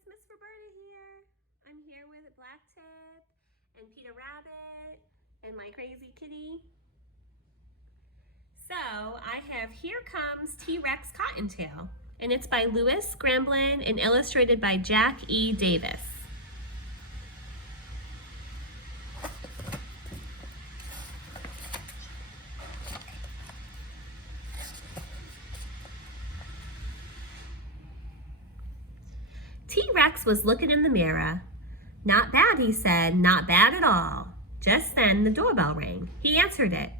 it's Miss Roberta here. I'm here with Black Tip and Peter Rabbit and my crazy kitty. So I have Here Comes T-Rex Cottontail, and it's by Louis Gramblin and illustrated by Jack E. Davis. T-Rex was looking in the mirror. "Not bad," he said, "not bad at all." Just then the doorbell rang. He answered it.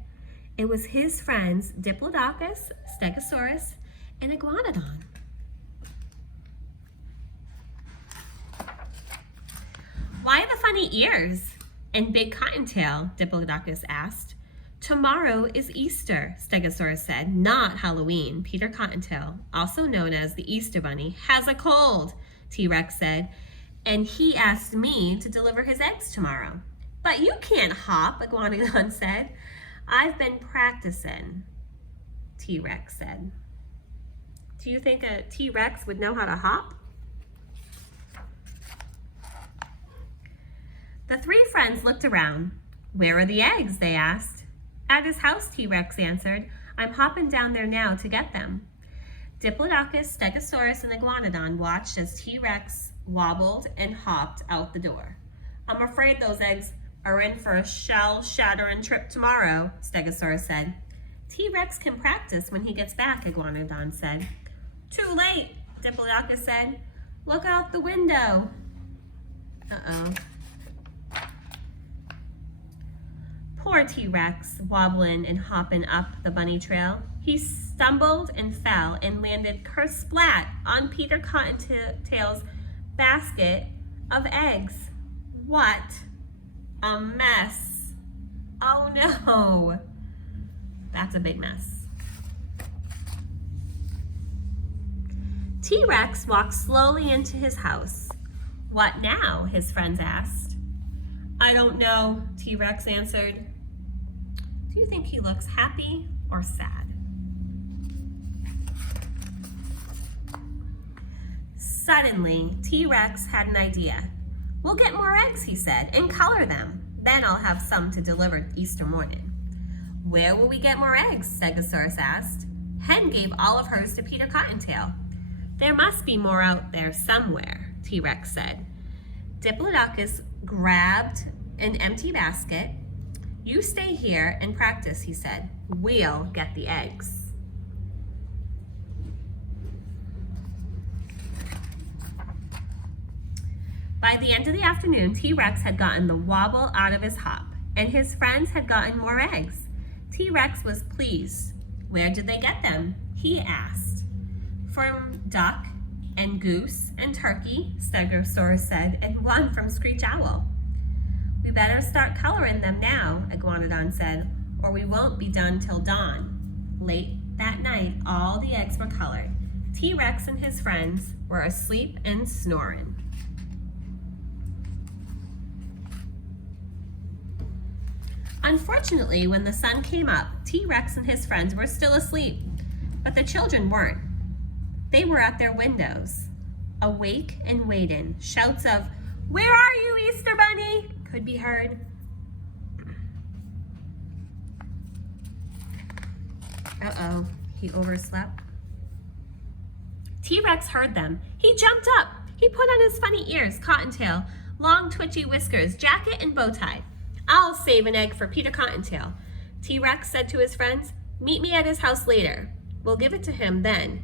It was his friends Diplodocus, Stegosaurus, and Iguanodon. "Why the funny ears and big cottontail?" Diplodocus asked. "Tomorrow is Easter," Stegosaurus said, "not Halloween. Peter Cottontail, also known as the Easter Bunny, has a cold," T-Rex said, "and he asked me to deliver his eggs tomorrow." "But you can't hop," Iguanodon said. "I've been practicing," T-Rex said. Do you think a T-Rex would know how to hop? The three friends looked around. "Where are the eggs?" they asked. "At his house," T-Rex answered. "I'm hopping down there now to get them." Diplodocus, Stegosaurus, and Iguanodon watched as T-Rex wobbled and hopped out the door. "I'm afraid those eggs are in for a shell-shattering trip tomorrow," Stegosaurus said. "T-Rex can practice when he gets back," Iguanodon said. "Too late," Diplodocus said. "Look out the window." Uh-oh. Poor T-Rex, wobbling and hopping up the bunny trail. He stumbled and fell and landed kersplat on Peter Cottontail's basket of eggs. What a mess. Oh no. That's a big mess. T-Rex walked slowly into his house. "What now?" his friends asked. "I don't know," T-Rex answered. Do you think he looks happy or sad? Suddenly, T-Rex had an idea. "We'll get more eggs," he said, "and color them. Then I'll have some to deliver Easter morning." "Where will we get more eggs?" Stegosaurus asked. "Hen gave all of hers to Peter Cottontail." "There must be more out there somewhere," T-Rex said. Diplodocus grabbed an empty basket. "You stay here and practice," he said. "We'll get the eggs." By the end of the afternoon, T-Rex had gotten the wobble out of his hop, and his friends had gotten more eggs. T-Rex was pleased. "Where did they get them?" he asked. "From duck and goose and turkey," Stegosaurus said, "and one from Screech Owl." "We better start coloring them now," Iguanodon said, "or we won't be done till dawn." Late that night, all the eggs were colored. T-Rex and his friends were asleep and snoring. Unfortunately, when the sun came up, T-Rex and his friends were still asleep, but the children weren't. They were at their windows, awake and waiting. Shouts of, "Where are you, Easter Bunny?" could be heard. Uh-oh, he overslept. T-Rex heard them. He jumped up. He put on his funny ears, cottontail, long twitchy whiskers, jacket, and bow tie. "I'll save an egg for Peter Cottontail," T-Rex said to his friends. "Meet me at his house later. We'll give it to him then,"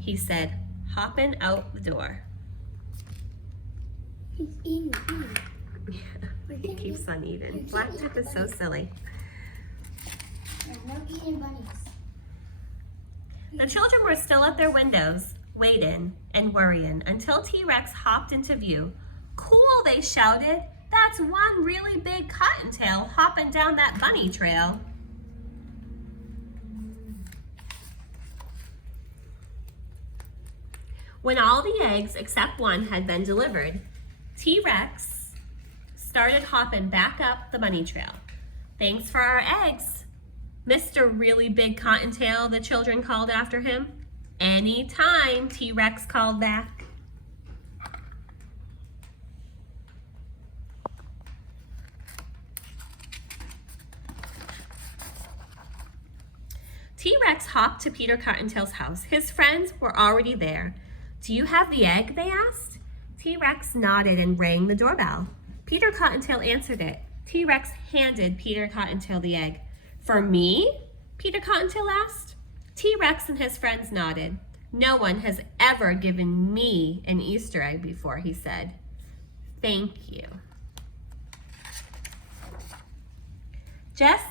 he said, hopping out the door. He's eating. Yeah, he keeps on eating. Black Tip is so silly. There's no eating bunnies. The children were still at their windows, waiting and worrying until T-Rex hopped into view. "Cool," they shouted. "That's one really big cottontail hopping down that bunny trail." When all the eggs except one had been delivered, T-Rex started hopping back up the bunny trail. "Thanks for our eggs, Mr. Really Big Cottontail," the children called after him. "Anytime," T-Rex called back. T-Rex hopped to Peter Cottontail's house. His friends were already there. "Do you have the egg?" they asked. T-Rex nodded and rang the doorbell. Peter Cottontail answered it. T-Rex handed Peter Cottontail the egg. "For me?" Peter Cottontail asked. T-Rex and his friends nodded. "No one has ever given me an Easter egg before," he said. "Thank you." Just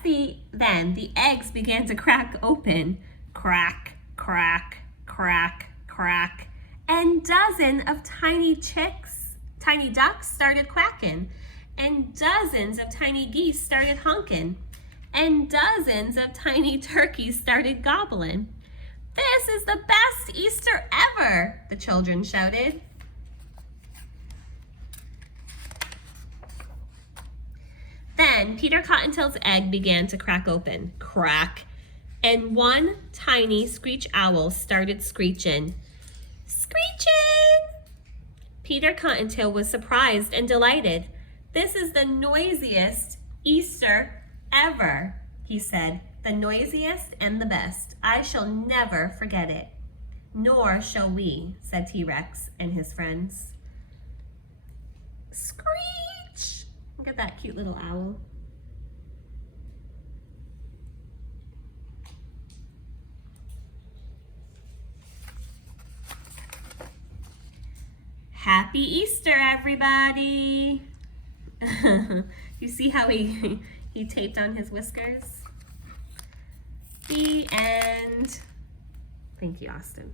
then, the eggs began to crack open. Crack, crack, crack, crack. And dozens of tiny ducks started quacking. And dozens of tiny geese started honking. And dozens of tiny turkeys started gobbling. "This is the best Easter ever!" the children shouted. Then Peter Cottontail's egg began to crack open. Crack. And one tiny screech owl started screeching. Screeching! Peter Cottontail was surprised and delighted. "This is the noisiest Easter ever," he said. "The noisiest and the best. I shall never forget it." "Nor shall we," said T-Rex and his friends. Screech! Look at that cute little owl. Happy Easter, everybody! You see how he taped on his whiskers? The end. Thank you, Austin.